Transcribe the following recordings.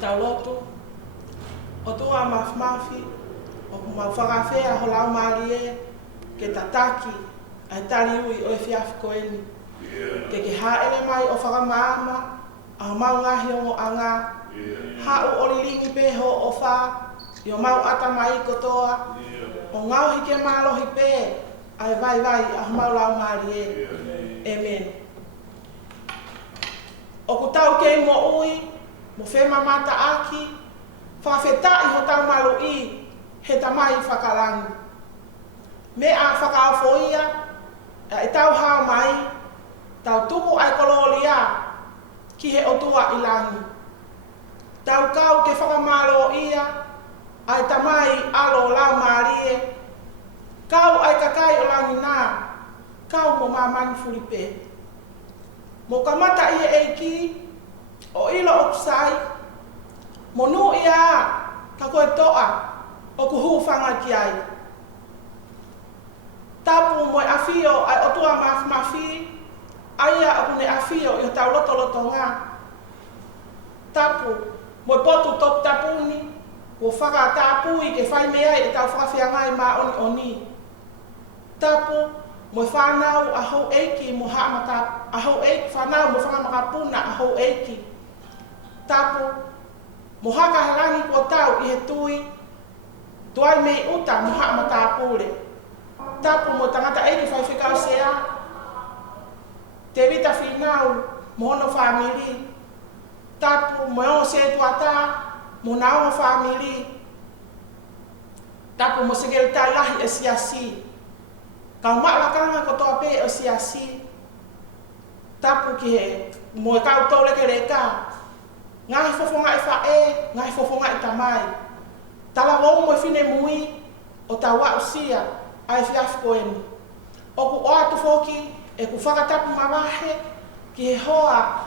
tauloto, o tua mafi, o mawhakawhea ho lau maari e, ke tataki, ai tari ui o e whiawhi koeni. Ke haere mai o whakamama, a mau ngahi o anga, hau oriringi peho o wha, i o mau ata mai kotoa, o ngau hike malo hipe, ai vai a mau lau maari e. Amen. O ku tau kei mo ui, mo whema mata aki, whawhetai ho tau malu i, he tamai whakalangi. Me a whakaafoia, e tau hao mai, tau tuku ai kololia, ki he otua ilangi. Tau kau ke whakamalo ia, ai tamai alo lau marie, kau ai kakai o langi nā, kau mo mamani furipe. Mo kamata ia eiki, o ilo opsai, mo nu ia, ka koe toa, o kuhu whanga ki ai. Tapu mo afio ai otua mafi, aia o kune afio i tau loto ngā. Tapu, mo potu top tapuni, o whaka tapui ke whai mea i tau whakawhiangai ma oni. Tapu, mo whanau a hou eiki mo haamata, a hou eiki, whanau mo whangamakapuna a hou eiki. Tapu, mo haka halangi ko tau i he tui, tuai mei uta mo haamata apure. Tapu mo tangata eiki whai whikau sea, te vita whinau mo hono whamiri. Tapu mo o se tuata mo nao whamiri. Tapu mo segel tai lahi e siasi. Kau maakanga ko toa pe o siasi. Tapu ki he mo e kau tole ke reka. Ngahi fofonga e whae, ngahi fofonga e tamai. Tala wau mo e whine mui o tawa o sia ai whiafi koeni. O ku oatu foki e ku whakatapu mawahe ki he hoa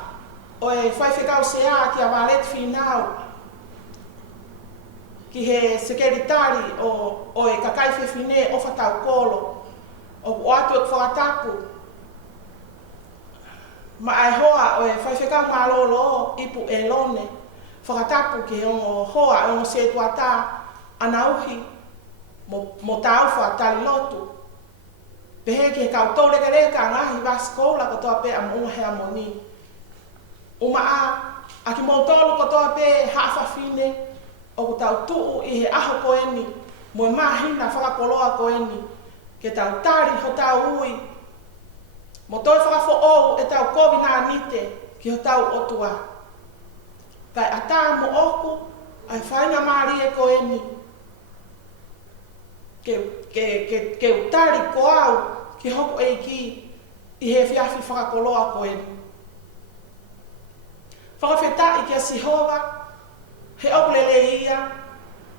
o e whaiwhekau sea ki a waret whinau. Ki he sekeritari o e kakai whine o whatau kolo. O ku oatu e ku whakatapu. Ma ai hoa o e whaiwhekau malolo ipu e lone. Whakatapu ki he o hoa e o se tuata anauhi mo tauwha tali lotu. Pehe ki he kau tau reka ngahi waskola ko toa pe a munga he amoni. Uma a ki mo tolu ko toa pe hawhawhine o ku tau tuu i he aho koeni mo e mahina whakakoloa koeni ke tau tari ho tau ui. Mo toi whakafo ou e tau kovi nā nite ki ho tau otua. Kai a tā mo oku ai whainga maari e koeni. Ke utari ko au ki hoko eiki i he whiawhi whakakoloa koeni. Whakawhetai ki a Sihova, he okulele ia,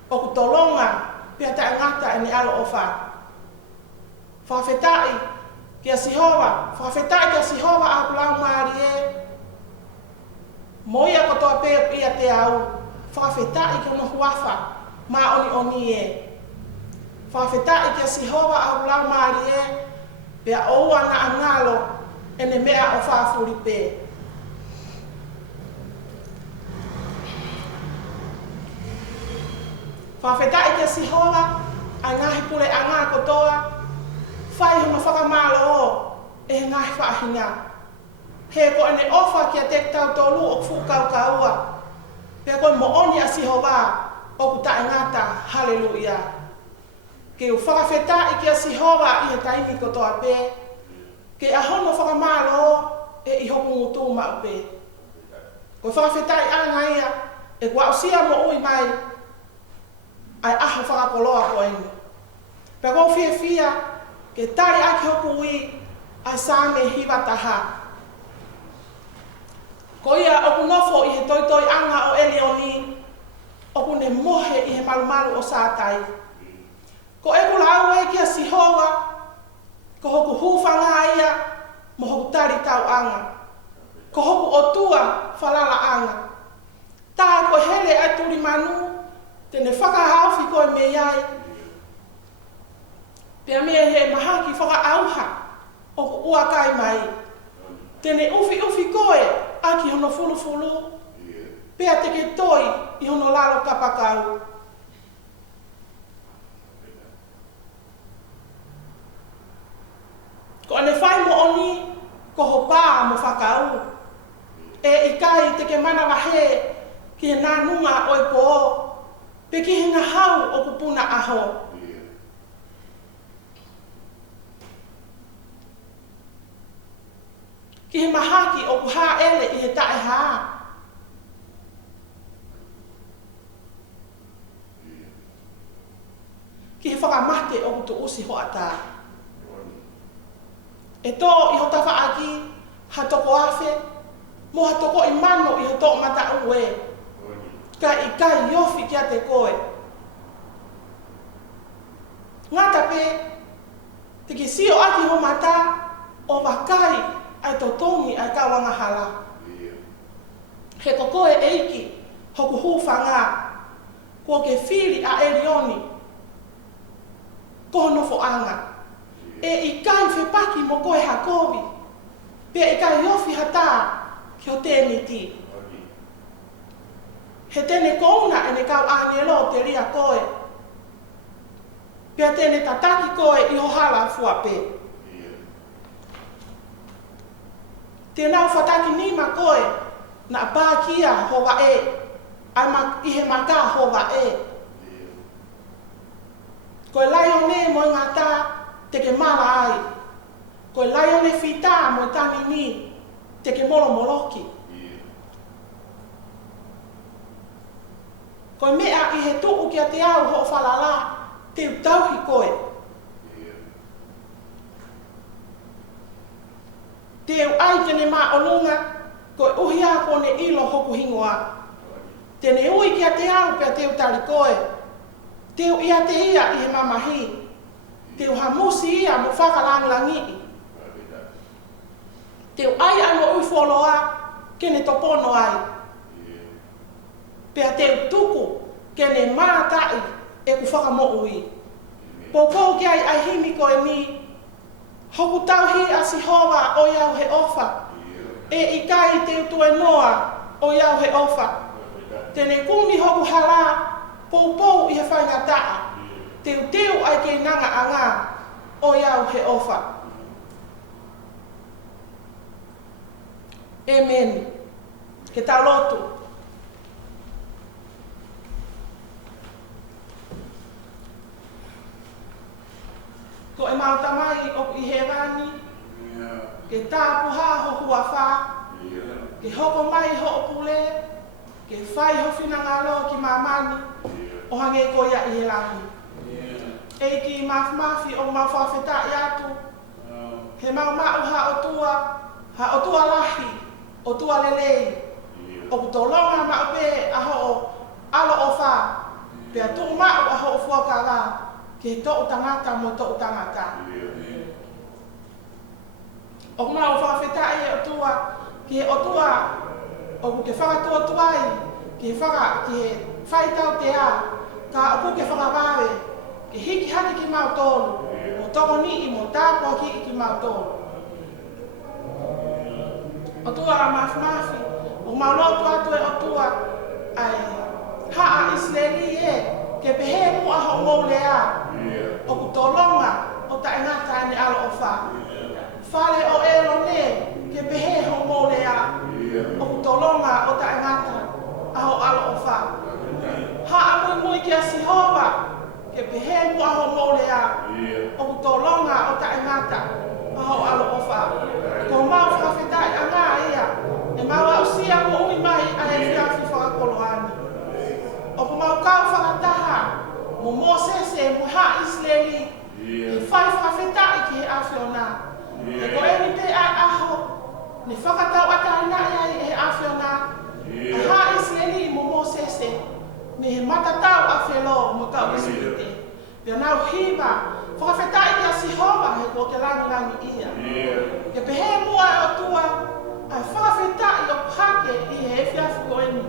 o ku tolonga pia ta ngata e ni alo o wha. Whakawhetai ki a Sihova, a kulau maari e, mo ia ko toa pēp ia te au, whakawhetai ki ono huafa, ma oni e. Whawhetai ki a Sihova a kulau maari e, pia oua na angalo e ne mea o whawhuri pē. Whawhetai ki a Sihova, a ngahi pule a ngā kotoa, whai huma whakamalo o, e he ngahi whaahinga. He ko ene ofa ki a te tau tolu o whukau kaua, pia koe mo oni a Sihova, o ku tae ngata, haleluia. Ke u whakawhetai ki a Sihova i he taimi kotoa pē, ke a hono whakamalo o, e i hoku ngutu ma upe. Ko whakawhetai a ngaia, e kua usia mo ui mai, ai aho whakakoloa koeni. Pea kou whia, ke tari aki hoku ui, ai sāme hiwa taha. Ko ia oku nofo i he toitoi anga o Elioni, oku ne mohe i he malumalu o sātai. Ko eku lau e ki a Sihova, ko hoku hūwhanga ia, mo hoku tari tau anga. Ko hoku otua whalala anga. Tā ko hele ai turi manu, tene whakahauwhi koe me iai. Pea mea he mahaki whakaauha o ku ua kai mai. Tene uwhi koe aki hono fulu. Pea te ke toi I hono lalo kapakau. Ko ane whai mo oni, ko ho pā mo whakau. E I kai te ke mana wahe ki he nānunga oi po o. Pe ki he ngahau o kupuna aho. Ki he mahaki o kuha ele I he tae haa. Ki he whakamate o kutu usi ho ata. E tō I ho tawa aki, ha toko awhe, mo ha toko I mano I ho tō mata ue. Ka I kai iofi kia te koe. Ngata pe, te ki sio aki ho mata, o wakai ai tō tongi ai ka wanga hala. He ko koe eiki, hoku hūwhanga, ko ke whiri a Elioni, ko nofo anga. E I kai whepaki mo koe hakovi. Pea I kai iofi hata ki o tēni ti. He tēne kouna e ne kau ānelo te ria koe. Pea tēne tataki koe I ho hala fua pe. Tēnau whataki ni ma koe na pākia hova e. Ai I he maka hova e. Koe laio ne mo ngata te ke mala ai. Koe laio ne whita mo tani ni te ke molo moloki. Koe mea I he tuku kia te au ho whalala te utauhi koe. Te au ai kene mā onunga koe uhi a kone ilo hoku hingoa. Tene ui kia te au pia te utari koe. Teu ia te ia I he mamahi. Teu hamusi ia mo whakalangilangi. Teu ai ai mo ui wholoa kene topono ai. Pea teu tuku kene mātai e ku whakamo ui. Pōpou ki ai himi koe ni. Hoku tauhi a Sihova o iau he ofa. E I kai teu tue noa o iau he ofa. Tene kuni hoku hala. Pōpou I he whaingataa, teu ai kei nanga anga o iau he ofa. Amen. Ke tau lotu. Ko e mautamai o I he rani, ke tāpuha ho hua wha, ke hoko mai ho o pule, ke whai ho whinangalo ki mamani, o hange ko ia I he lahi. E ki mafi o mawhawheta I atu. He mau ha o tua lahi, o tua lelei. O kutolonga mau pe aho o alo o wha. Pea tu mau aho o fuakala, ke to utangata mo to utangata. O mau whawheta I o tua, ke o tua, o ke whakatua tuai, ke whai tau te a, ka oku ke whakawāwe, ke hiki haki ki mau tōru, mo toko ni I mo tāpua ki mau tōru. O tua a mafi, o mau lotu atu e o tua, ai haa Israeli e, ke pehe mua ho mou lea, o kutolonga, o ta ingata ni alo o wha. Whale o elo ne, ke pehe ho mou lea, o kutolonga, o ta ingata, aho alo o wha. Haa mui ki a Sihova, ke pehe mua ho mou lea, o kutolonga, o ta ingata, aho alo o wha. Ko mau whawhetai anga ia, e mau au sia mo ui mai a he whiawhi whakakoloani. O ko mau kau whakataha, mo Mosese, mo ha Israeli, e whai whawhetai ki he awhiona. E ko eni te ai aho, ne whakatau ataina ia I he awhiona, a ha Israeli mo Mosese, me he matatau a whelo mo tau Israeli. Pea nau hiva, whakawhetai ki a Sihova he ko ke rangi ia. Ke pehe mua e o tua, ai whakawhetai o hake I he whiawhi koeni.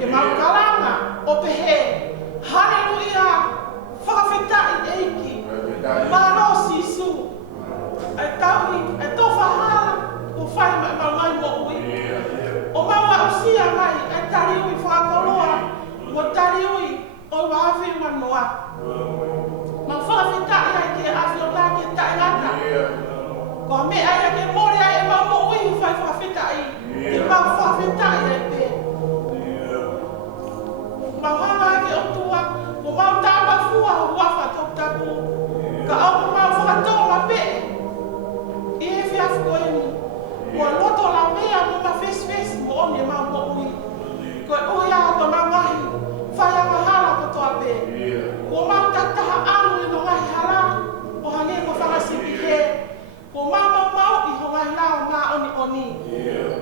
Ke mau kalanga o pehe, haleluia, whakawhetai eiki, maro sisu, ai tauhi, ai tofa hala, o whai mai mo ui. O mau a usia mai, ai tari ui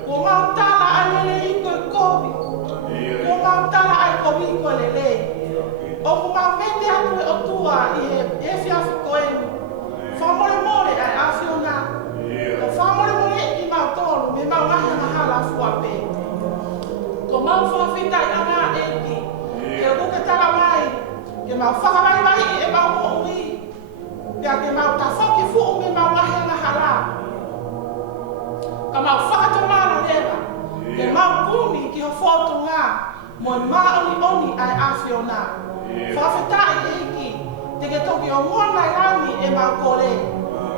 Ko mautala alele iko kobi. Ko mautala ai kobi iko lele. O ko mawende atu e otua e fiafi koenu. Whamore more ai awhiona. O whamore more i mautolu me mauahi mahala fua pe. Ko mau whawhita i ana eiki. Ke kuke tala mai. Ke mau whakawai mai e mau mo'ui. Pea ke mau tafoki fu'u me mauahi mahala. Ka mau whakatomana rewa. Ke mau kumi ki ho whotu ngā. Moi maoni oni ai awhiona. Whawhita i eiki. Te ke toki o mona i rani e mau kore.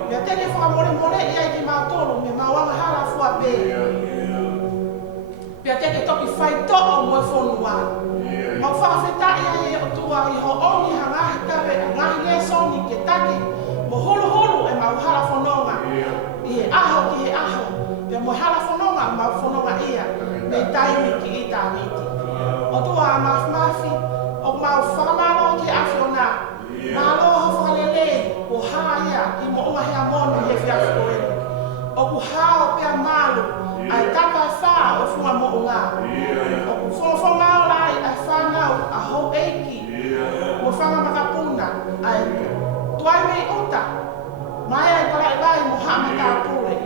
Mea te ke whakamore more i ai ki mau tolu me mau hala fua pe. Pea te ke toki whai to'o moe whonua. Mau whawhita i ai e o tua i ho oni ha ngahi kawe a ngahi nge soni ke taki. Mo holo holo e mau hala whanonga. I he aho ki he aho. Pea mo hala whanonga mau whanonga ia. Me taimi ki i tā miti. O tua a mafi. O mau whakamalo ki awhiona. Malo ho whalele. O haa ia i mo unga hea monu he whiawhi koenu. O ku hao pea malu. Ai tapa wha o funga mo unga. O ku whonga o lai ai whanau a ho eiki. Mo whanga makapuna. Ai tuai mei uta. Mai ai kalai vai mo haa makapure.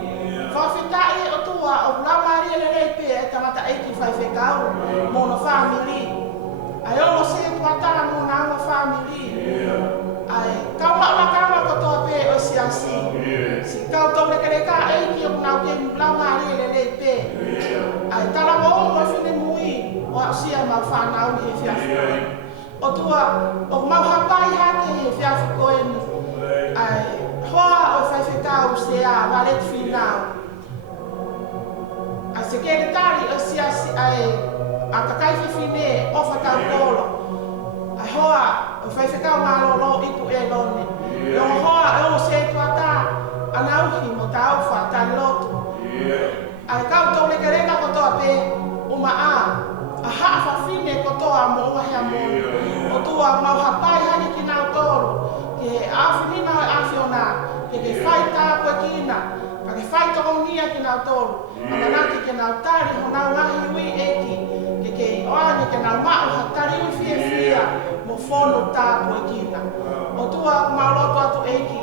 Whawhitai o tua o lau maria lelei pe e tamata eiki whai whekau. Mono whamiri. Ai ono se tuatara mo na anga whamiri. Ai kau maa kawa kotoa pe o siasi. Si kau tau rekereka eiki o nau ke lau maria lelei pe. Ai tala mo o whine mui o au sia mau whanau he whiawhi. O tua o mau hapai hake he whiawhi koenu. Ai hoa o whaiwhekau se a walet whinau. Ai se kere tari o siasi ai a kakai whine o whakau kolo. Ai hoa o whaiwhekau malolo ipu e lone. O hoa e o se tuata anauhi mo tau whatari lotu. Ai kau tau lekereka kotoa pe o maa. A haa whawhine kotoa mo unga hea monu. O tua mau hapai hani ki nau toro. Ke awhinina o awhiona. Ke whai tāpua kina. Ka ke whai tokongia ki nau toro. Amanaki ke nau tari ho nau ngahi ui eki. Ke oane ke nau mao ha tari ui fia fia. Mo whono tāpua kina. O tua mau loto atu eki.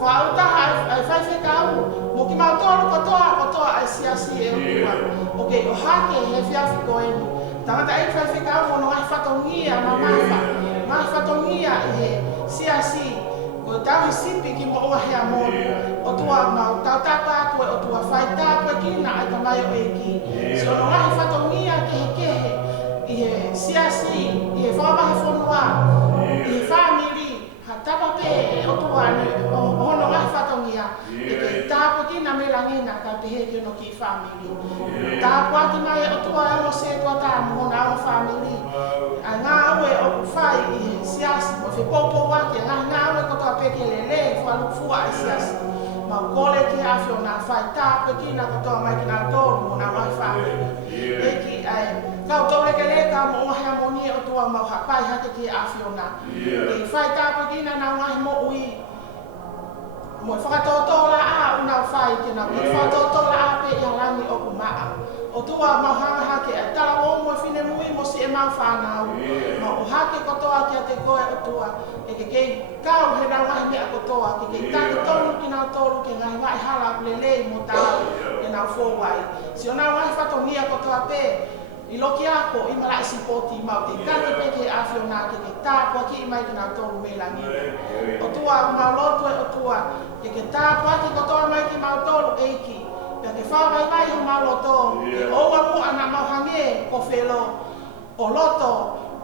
Whautaha ai whai whekau. Mo ki mau toro kotoa ai siasi e o tua. Ok, o hake he whiawhi koenu. Tangata e whai whekau mono ai whatongia ma maifa. Mai whatongia i he siasi. Ko tau he sipi ki mo oa hea monu. O tua mau tau tapa koe o tua whai tāpua kina ai tamai o eki. Si ono ngahi whatongia kehe. I he siasi, i he whamahe whonua, i he whamiri. Ha tapa pe o tua ni o hono ngahi whatongia. E ke tāpua kina me langina ka pehe ki ono ki whamiri. Tāpua ki mai o tua e o se tua tā mohona o whamiri. A ngā aue o kuwhai i he siasi, mo whi popo waki, a ngā aue kotoa peke lele, whalukfua e siasi. Mau kole ki awhiona, whai tāpua kina kotoa mai ki nā tōru mo nā mai whamiri. Eki ai, kau tau reke leka mo unga hea moni o tua mau hapai hake ki awhiona. E whai tāpua kina nā ngahi mo ui. Mo e whakatotola a unau whai ki nā, e whakatotola a pe i harangi o kumaa. O tua mau hanga hake, e tala o mo e whine mui mo si e mau whanau. Ma o hake kotoa ki a te koe o tua, e ke kei kau he rau ngahi mea kotoa, ke kei tāke tonu ki nau tolu, ke ngahi mai hala lelei mo tāu, e nau fōwai. Si o nau ngahi whatongia kotoa pe, i loki ako, i mara isi poti mau, te tāke pe ke awhiona, ke kei tāpua ki i mai ki nau tolu me langi. O tua mau lotu e o tua, ke tāpua ki kotoa mai ki mau tolu eiki. Pea ke whawai mai ho mau loto, ke oua mu ana mau hange ko whelo, o loto,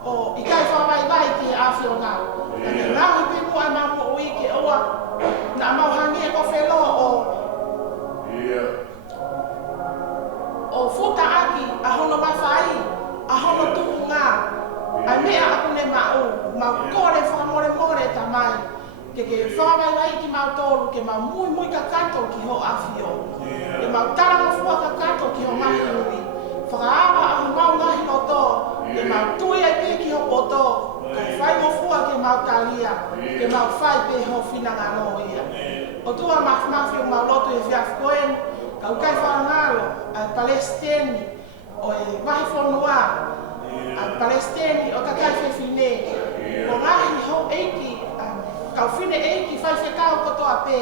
o i kai whawai mai ki awhiona. Pea ke ngahi pe mu ai mau mo ui ke oua, na mau hange ko whelo o futa aki, a hono mawhai, a hono tuku ngā. Ai mea aku ne mau kore whamore more ta mai. Ke whawai mai ki mau tolu, ke mau mui kakato ki ho awhio. Ke mau tarama fua kakato ki ho mahi ui. Whakaawa a ho mau ngahi loto, ke mau tui ai pe ki ho poto. Ke whai mo fua ke mau talia, ke mau whai pe ho whina ngano ia. O tua mawhi o mau loto e whiawhi koen, Kau kai whanalo, ai Palestini, o e wahi whanua, ai Palestini o kakai whewhine. O ngahi ho eiki, kau whine eiki whai whekau kotoa pē.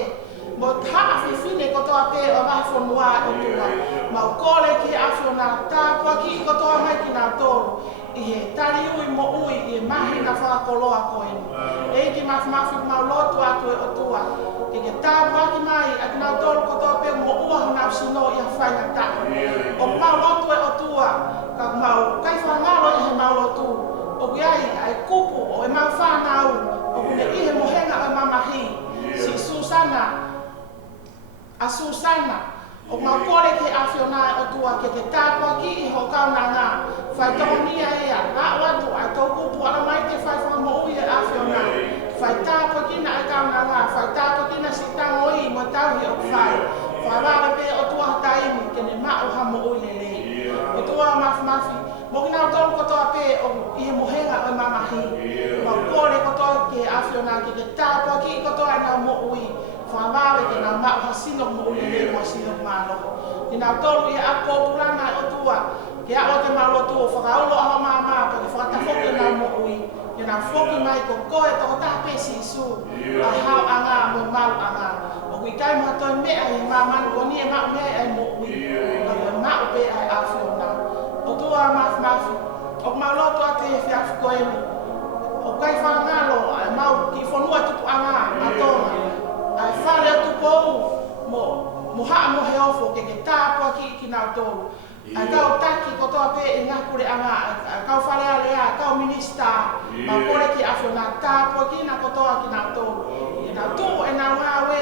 Mo taa whiwhine kotoa pē o wahi whanua o tua. Mau kore ki he awhiona, tāpua ki kotoa mai ki nā tōru. I he tari ui mo ui, i he mahi na whakakoloa koenu. Eiki mafi mau lotu atu e o tua. Ke ke tāpua ki mai, a ki nā tōru kotoa pē mo ua hana usino i a whainga taku. O mau lotu e o tua, ka mau kai whangalo i he mau lotu. O kiai, ai kupu o e mau whanau, o kune i he mohenga o e mamahi. Si Susana, o mau kore ke awhiona o tua ke te tāpua ki i ho kauna ngā. Whai tohonia ea, ngā watu ai tau kupu ala mai te whai whanamo ui e awhiona. Whai tāpua kina e kauna ngā, whai tāpua kina si tango i mo tauhi o whai. Whai wawe pe o tua hataimi ke ne mao hamo ui lelei. O tua mafi, mo kina o tolu kotoa pe o i he mohenga o mamahi. Mau kore kotoa ke awhiona ke te tāpua ki i kotoa e nau mo ui. Whawawe ke nā mao hasino mo ui lelei mo hasino māloho. Ki nau tolu i a kōpurana o tua. Ke a o te malotu o whakaulo aho māmā pa ke whakatafoke nā mo ui. Ke nā whoki mai ko koe toko tāpesi isu. Ai hao anga mo mau anga. O kui kai mua toi mea i māmanu o ni e mau mea ai mo ui. Ka koe mau pe ai awhiona. O tua mafi. O maulotu ate e whiafu koeni. O kai whangalo ai mau ki whanua tupu anga a tonga. Ai whare atu pou mo haa mo he ofo ke tāpua ki nau tōru. Ai kau taki kotoa pe e ngā kure anga, ai kau whare alea, kau minista, ma kore ki awhiona tāpua ki nā kotoa ki nau tōru. E nau tō e nau ngā we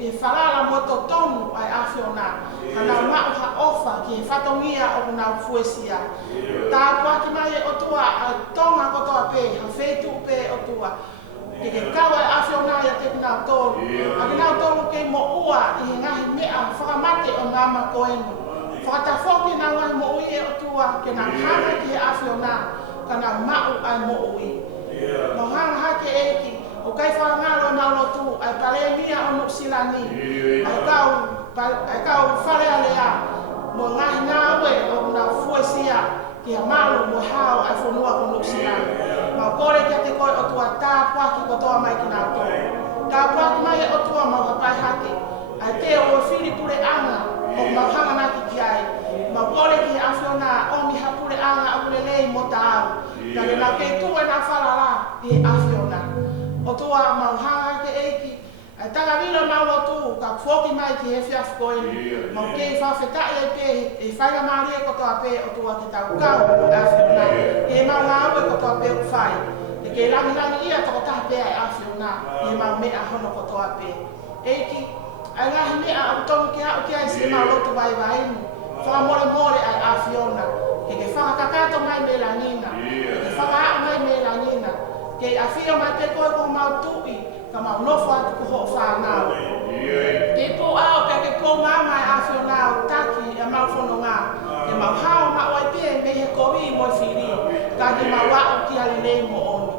e wharala moto tonu ai awhiona. Ka nau mau ha ofa ki he whatongia o nau fuesia. Tāpua ki mai e o tua, ai tonga kotoa pe, ha wheitu pe o tua. Ke kawa e awhiona ia te nau tōru. A ki nau tōru kei mo ua i he ngahi mea whakamate o ngā makoenu. Whakatafoki nā ngai mo ui e o tua, ke nā hanga ki he awhiona, ka nā mau ai mo ui. Mo hanga hake eiki, o kai whangaro nā lotu, ai palemia o Nusilani, ai kau whare alea, mo ngahi nāwe o nā fuesia, ki ha malu mo hao ai whanua o Nusilani. Mau kore kia te koe o tua tāpua ki kotoa mai ki nā tōru. Tāpua ki mai e o tua mau hapai hake, ai te o whiri pure anga, o mau hanga naki ki ai. Mau kore ki he awhiona o mi hapure anga a pure lei mo ta au. Kare nau kei tua nā whalala ki he awhiona. O tua mau hanga ke eiki. Ai tanga wino mau o tu, ka whoki mai ki he whiafu koeni. Mau kei whawhetai ai pe, e whainga maari e kotoa pe o tua ke tau kau o awhiona. Ke mau ngā ue kotoa pe o whai. E ke rangi ia toko taha pe ai awhiona. E mau mea hono kotoa pe. Eiki, ai ngahi mea au tonu ki hau ki ai si mau lotu vai vainu. Whakamore ai awhiona. Ke whakakato mai me langina. Ke whakaao mai me langina. Ke awhio mai te koe ko mau tui. Ka mau nofo atu ko ho whanau. Ke pō au pe ke pō ngā mai awhiona o taki e mau whono ngā. Ke mau hao mau ai pia me he kowi mo whiri. Ka ke mau wao ki hali nei mo onu.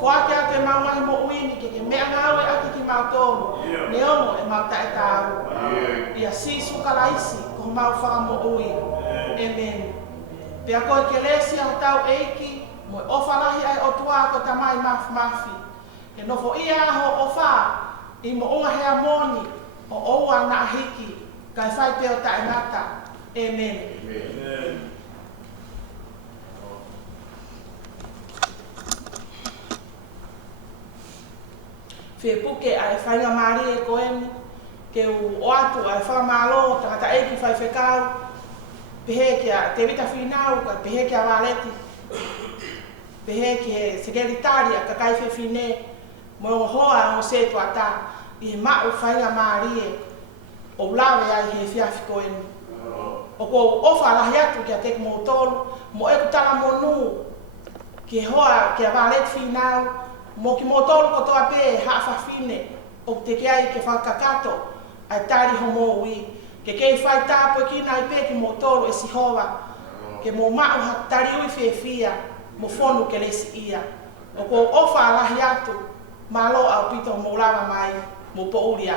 Whake a te mau mai mo uini ke mea ngāwe aki ki mau tōru. Ne omo e mau tae tāu. Ia sisu karaisi ko mau whakamo ui. Amen. Pea koe ke lesi au tau eiki, mo e ofalahi ai o tua ko tamai mafi. E nofo ia aho o wha, i mo unga hea moni, o oua na hiki, kai whai peo tae ngata. Amen. Whie puke ai whainga maari e koeni, ke o atu ai whamalo, tangata eiki whai whekau, pehe kia te wita whinau, ka pehe kia wāleti, pehe ki he sekeritaria ka kai whewhine, mo o hoa o se tuata, i he mau whainga maari e, o lawe ai he whiawhi koeni. O ko ofa lahi atu kia teke mo tolu, mo e kutala mo nu, ki hoa kia wāleti whinau, mo ki mo tolu kotoa pe haa whawhine, o te ke ai ke whakakato, ai tari homo ui. Ke kei whai tāpua ki nai pe ki mo tolu e si hoa, ke mo mau ha tari ui whia, mo whonu ke lesi ia. O ko ofa lahi atu, malo au pito mo lawa mai, mo po uria.